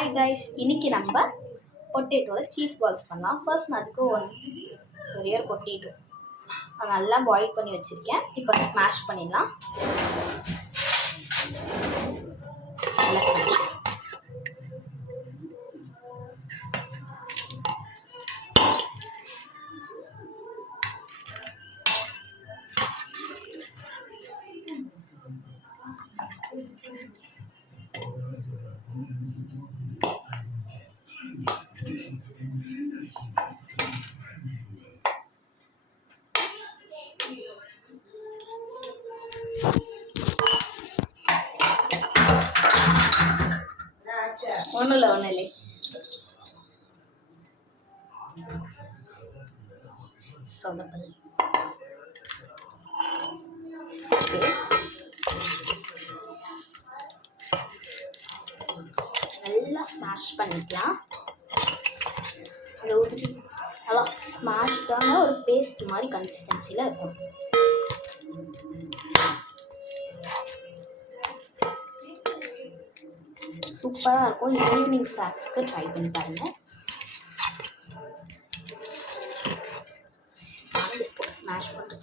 Hi guys, இன்னைக்கு நம்ம பொட்டேட்டோட cheese balls பண்ணலாம். ஃபர்ஸ்ட் நான் அதுக்கு ஒரே ஒரு பொட்டேட்டோ நல்லா பாயில் பண்ணி வச்சுருக்கேன். இப்போ ஸ்மாஷ் பண்ணிடலாம். நல்லா ஒன்றும் இல்லை சொதப்பல். நல்லா ஸ்மாஷ் பண்ணிக்கலாம். அதை ஊற்றி நல்லா ஸ்மாஷ்டான ஒரு பேஸ்ட் மாதிரி கன்சிஸ்டன்சியில் இருக்கும். சூப்பராக இருக்கும். ஈவினிங் ஸ்நாக்ஸ்க்கு ட்ரை பண்ணி பாருங்கள். ஸ்மாஷ் பண்ணுறேன்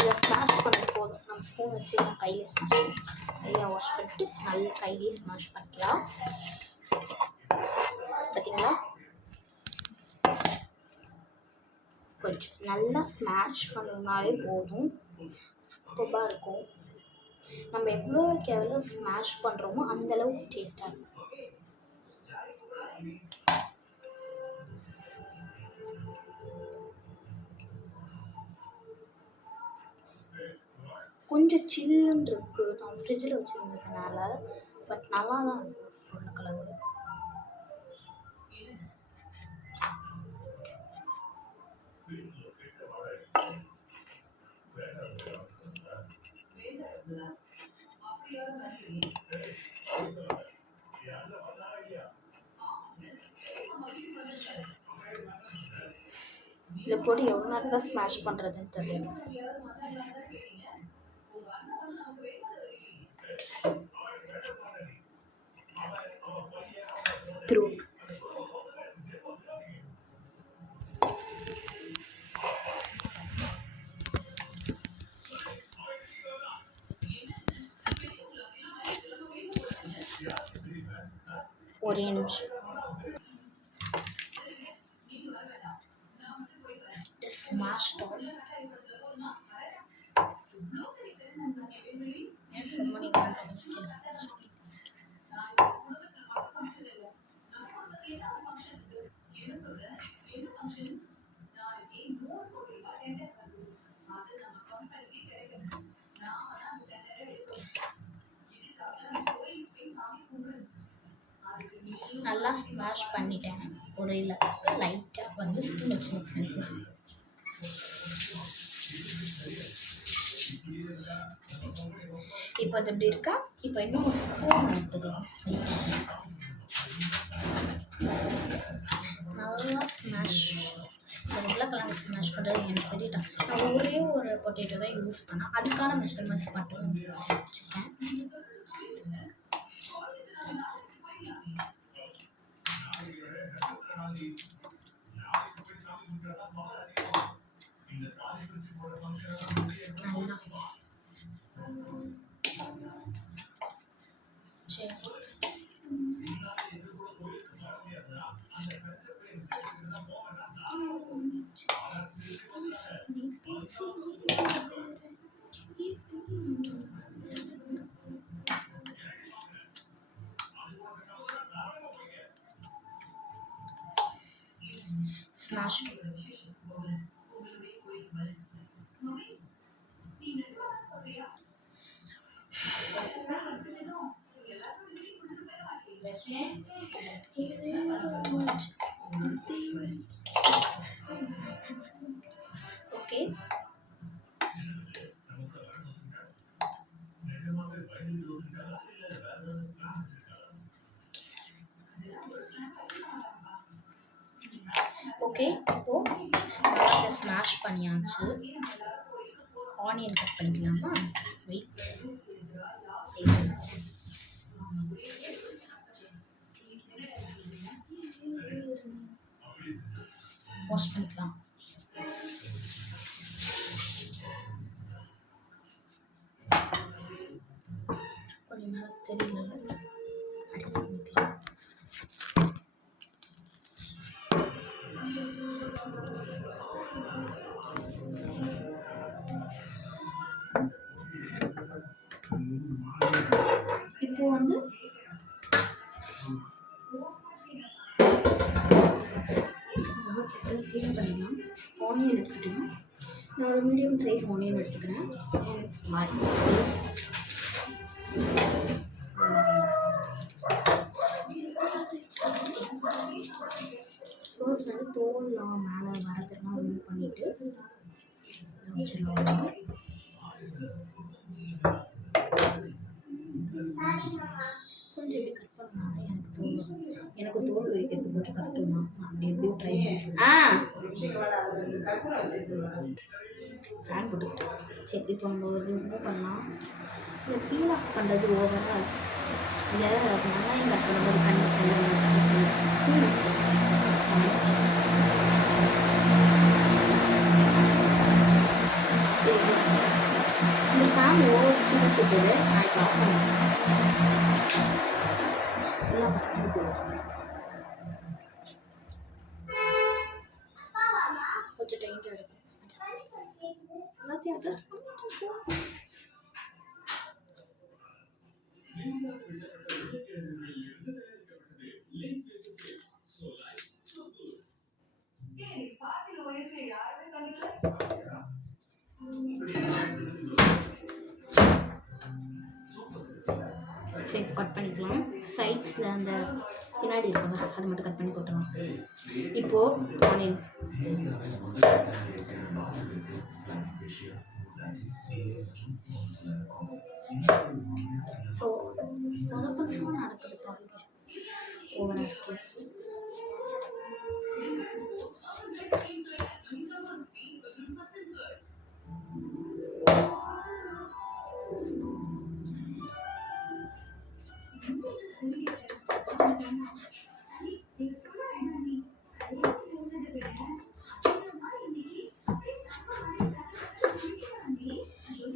இதை ஸ்மாஷ் பண்ண போதும். நம்ம ஸ்பூன் வச்சு கையில் ஸ்மாஷ் பண்ணி கையை வாஷ் பண்ணிட்டு நல்லா கையிலே ஸ்மாஷ் பண்ணிக்கலாம். பார்த்தீங்களா, கொஞ்சம் நல்லா ஸ்மாஷ் பண்ணணுனாலே போதும், சூப்பராக இருக்கும். நம்ம எவ்வளோ ஸ்மாஷ் பண்ணுறோமோ அந்தளவுக்கு டேஸ்ட்டாக இருக்கும். கொஞ்சம் சில்லுன்னு இருக்குது. நான் ஃப்ரிட்ஜில் வச்சுருந்ததுனால, பட் நல்லா தான் இருக்கும். உருளைக்கிழங்கு இதை போட்டு எவ்வளோ நேரம் தான் ஸ்மாஷ் பண்ணுறதுன்னு தெரியல. ஒரே நிமிஷம் smashed off. நல்லா ஸ்மாஷ் பண்ணிட்டேன். ஒரு லைட்டாக வந்து ஸ்பூன் வச்சு மிக்ஸ் பண்ணிக்கலாம். இப்போ அது எப்படி இருக்கா? இப்போ இன்னும் ஒரு ஸ்பூன் எடுத்துக்கலாம். நல்லா ஸ்மாஷ் உருளைக்கிழங்கு ஸ்மாஷ் பண்ணுறது எனக்கு தெரியிட்டேன். நான் ஒரே ஒரு பொட்டேட்டோ தான் யூஸ் பண்ணேன். அதுக்கான மெஷர்மெண்ட்ஸ் மட்டும் வச்சுருக்கேன். Smashed. Okay. ஓகே, இப்போது நல்லா ஸ்மாஷ் பண்ணியாச்சு. ஆனியன் கட் பண்ணிக்கலாமா? வெயிட். தெரியல, அடிச்சு சொல்லிக்கலாம். இப்போ வந்து க்ளீன் பண்ணிடலாம். ஆனியன் எடுத்துக்கிட்டேன். நான் ஒரு மீடியம் சைஸ் ஆனியன் எடுத்துக்கிறேன். ஃபர்ஸ்ட் வந்து தோல்லாம் மேலே வரதெல்லாம் ரிமூவ் பண்ணிவிட்டு வச்சிடலாம். கொஞ்சம் இப்படி கட் பண்ணால் எனக்கு தோல் வைக்கிறது கொஞ்சம் கஷ்டம் தான். அப்படி எப்படியும் ட்ரை ஃபேன் போட்டுக்கிட்டேன். சரி, இப்போ நம்ம ரிமூவ் பண்ணலாம். இந்த பீல் ஆஃப் பண்ணுறது ஓவராக இந்த வெங்காயம் கட் பண்ணும்போது இந்த ஃபேன் ஓவர் ஸ்பீட் சுற்றுது. நான் இப்போ ஆஃப் பண்ணுவேன். கொஞ்சம் டைம் எடுக்கும். எல்லாத்தையும் அட்ஜஸ்ட் பண்ணிட்டு சரி, கட் பண்ணிக்கலாம். சைட்ஸில் அந்த பின்னாடி இருப்பாங்க, அதை மட்டும் கட் பண்ணி போட்டுருவோம். இப்போது ஆனியன் ஸோ சொதப்பல்ஸும் நடக்குது பாருங்க. ஓவராக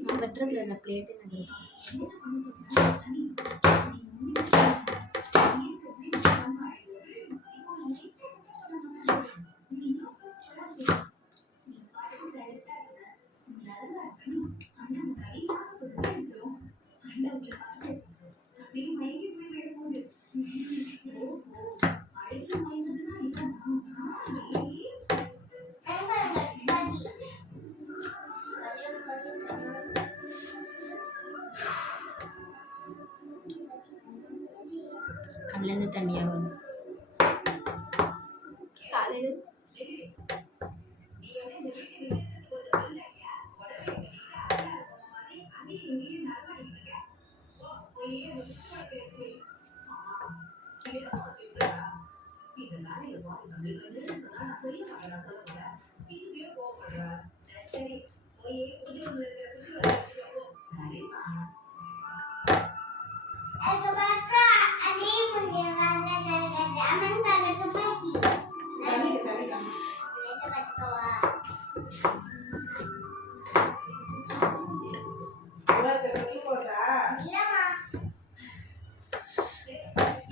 நான் வெட்டுறதுல இந்த பிளேட்டு கண்ணிலேருந்து தண்ணியாக வரும். காலையில்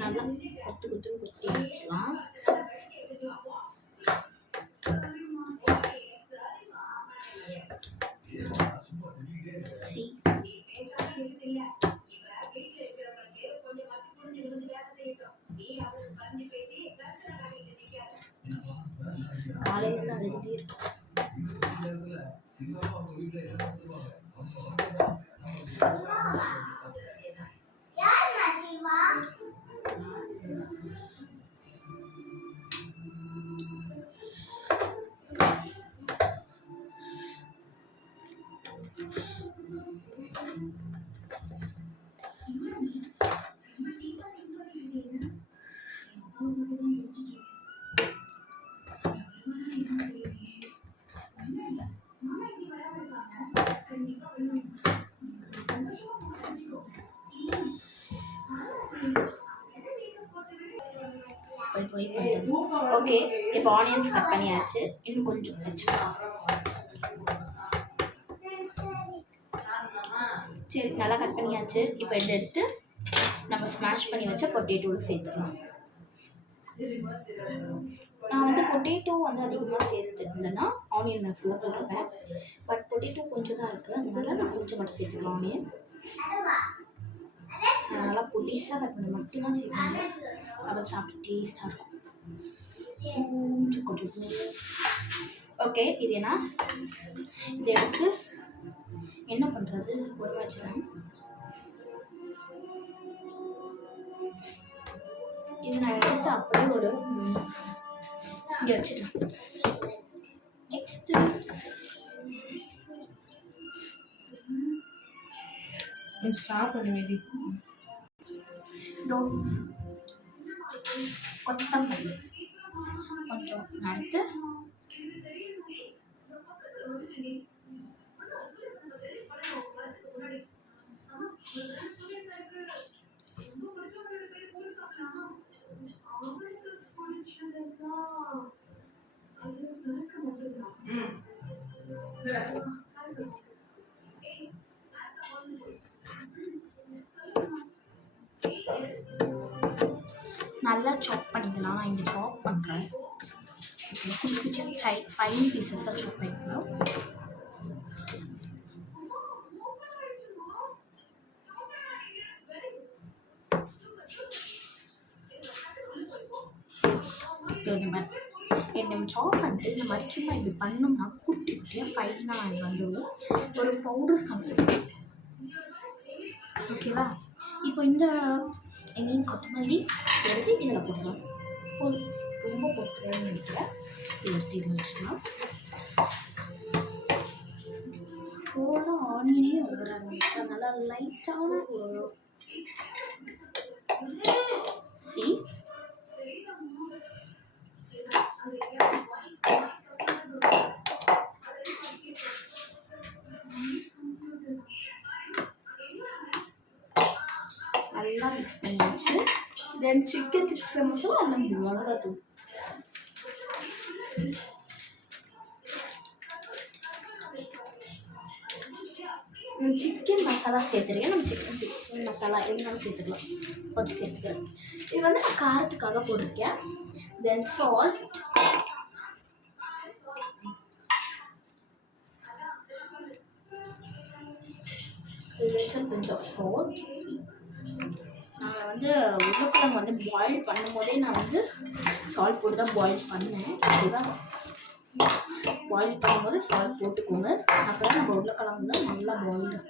நல்லா கொத்து கொத்துன்னு கொத்தி வச்சுக்கலாம். காலையிலேருந்து அழுதுகிட்டே இருக்கு. ஓகே, இப்போ ஆனியன்ஸ் கட் பண்ணியாச்சு. இன்னும் கொஞ்சம் வச்சுக்கலாம். சரி, நல்லா கட் பண்ணியாச்சு. இப்போ இதை எடுத்து நம்ம ஸ்மாஷ் பண்ணி வச்ச பொட்டேட்டோவில் சேர்த்துக்கலாம். நான் வந்து பொட்டேட்டோ வந்து அதிகமாக சேர்த்துருந்தேன்னா ஆனியன் நான் ஃபுல்லாக போட்டுப்பேன். பட் பொட்டேட்டோ கொஞ்சம் தான் இருக்குது, அதனால நான் கொஞ்சம் மட்டும் சேர்த்துக்கலாம் ஆனியன். நல்லா பொடிசாக கட் பண்ணி மட்டும்தான் சேர்க்கணும், அப்போ சாப்பிட்டு டேஸ்ட்டாக இருக்கும். கொஞ்சம் கொட்டிட்டு ஓகே. இது என்ன இதை எடுத்து என்ன பண்ணுறது ஒரு வச்சுக்கணும். இது நான் எடுத்து அப்படியே ஒரு இங்கே வச்சுக்கலாம். நெக்ஸ்ட்டு ஸ்டாப் பண்ணுவேன். இதோ கொத்தமல்லி கொஞ்சம் எடுத்து நல்லா சாப் பண்ணிக்கலாம். நான் இங்கே சாப் பண்ணுறேன். ஃபைன் பீசஸாக சாப் பண்ணிக்கலாம். இந்த மாதிரி நம்ம சாப் பண்ணிட்டு இந்த மாதிரி சும்மா இப்படி பண்ணோம்னா குட்டி குட்டியாக ஃபைனாக அது வந்துடும். ஒரு பவுடர் கம்பெனி ஓகேவா. இப்போ இந்த கொத்தமல்லி எடுத்து இதில் போடலாம். ரொம்ப போட்டுறேன்னு நினைக்கிறேன். எடுத்து இதில் வச்சுக்கலாம். போட ஆனியனே வர ஆரம்பிச்சு அதனால லைட்டான ஒரு நல்லா மிக்ஸ் பண்ணியாச்சு. தென் சிக்கன் 60 மசாலா எல்லாம் மிளகாத்தூள் சிக்கன் மசாலா சேர்த்துருக்கேன். நம்ம சிக்கன் 60 மசாலா எதுனாலும் சேர்த்துக்கலாம். கொஞ்சம் சேர்த்துக்கிறேன். இது வந்து நான் காரத்துக்காக போட்டிருக்கேன். தென் சால்ட், கொஞ்சம் சால்ட். நான் வந்து உருளைக்கிழங்கு வந்து பாயில் பண்ணும்போதே நான் வந்து சால்ட் போட்டு தான் பாயில் பண்ணேன். அதுதான் பாயில் பண்ணும்போது சால்ட் போட்டுக்கோங்க, அப்போ தான் நம்ம உருளைக்கிழங்குல நல்லா பாயில்.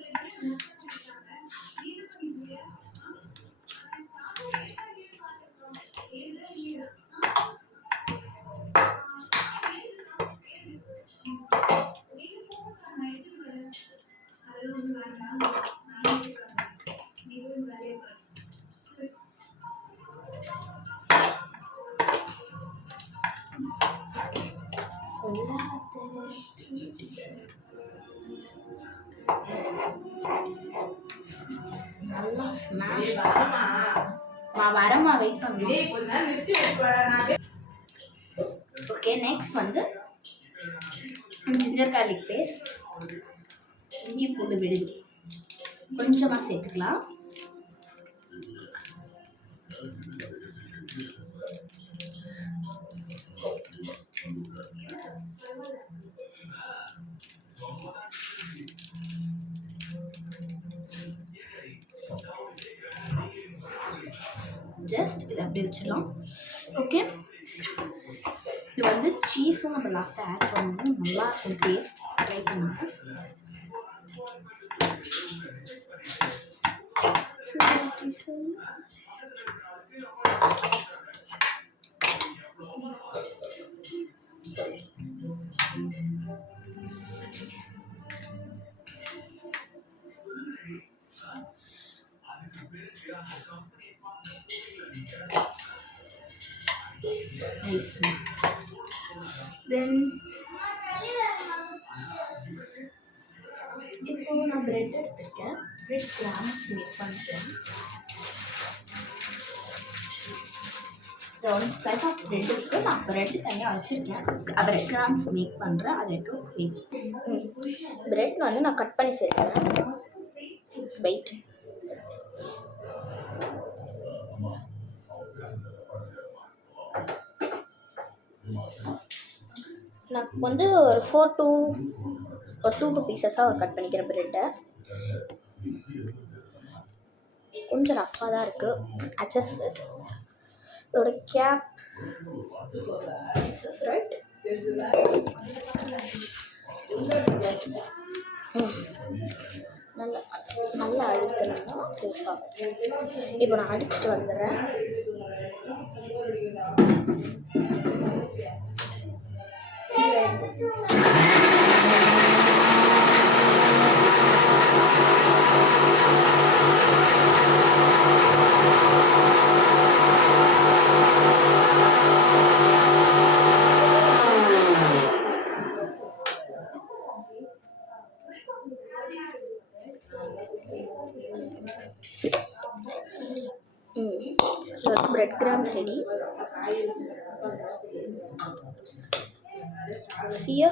நல்லா ஸ்மாஷ். நான் வரமா வெயிட் பண்ணுவேன். ஓகே, நெக்ஸ்ட் வந்து ஜிஞ்சர் கார்லிக் பேஸ்ட், இஞ்சி பூண்டு விழுது கொஞ்சமாக சேர்த்துக்கலாம். ஜஸ்ட் இதை அப்படியே வச்சிடலாம். ஓகே, இது வந்து சீஸும் நம்ம லாஸ்ட்டாக ஆட் பண்ணணும். நல்லா இருக்கும் டேஸ்ட். ட்ரை பண்ணுங்க. தென் இப்போ நான் பிரெட் எடுத்திருக்கேன். பிரெட் கிராம்ஸ் மேக் பண்ணிட்டேன். ஒன் ஸ்லைஸ் ஆஃப் பிரெட் இருக்குது. நான் பிரெட் தனியாக வச்சுருக்கேன். பிரெட் கிராம்ஸ் மேக் பண்ணுறேன். அதை பிரெட் வந்து நான் கட் பண்ணி சேர்க்குறேன். வெயிட் வந்து ஒரு 2 பீசஸாக கட் பண்ணிக்கிற ப்ரெட்டை. கொஞ்சம் ரஃப்பாக தான் இருக்குது. அட்ஜஸ்ட் இதோட கேப் ரைட். நல்லா நல்லா அழுத்தணும்னா பெருசாக. இப்போ நான் அடிச்சுட்டு வந்துடுறேன். இது வந்து bread grams ready. See ya.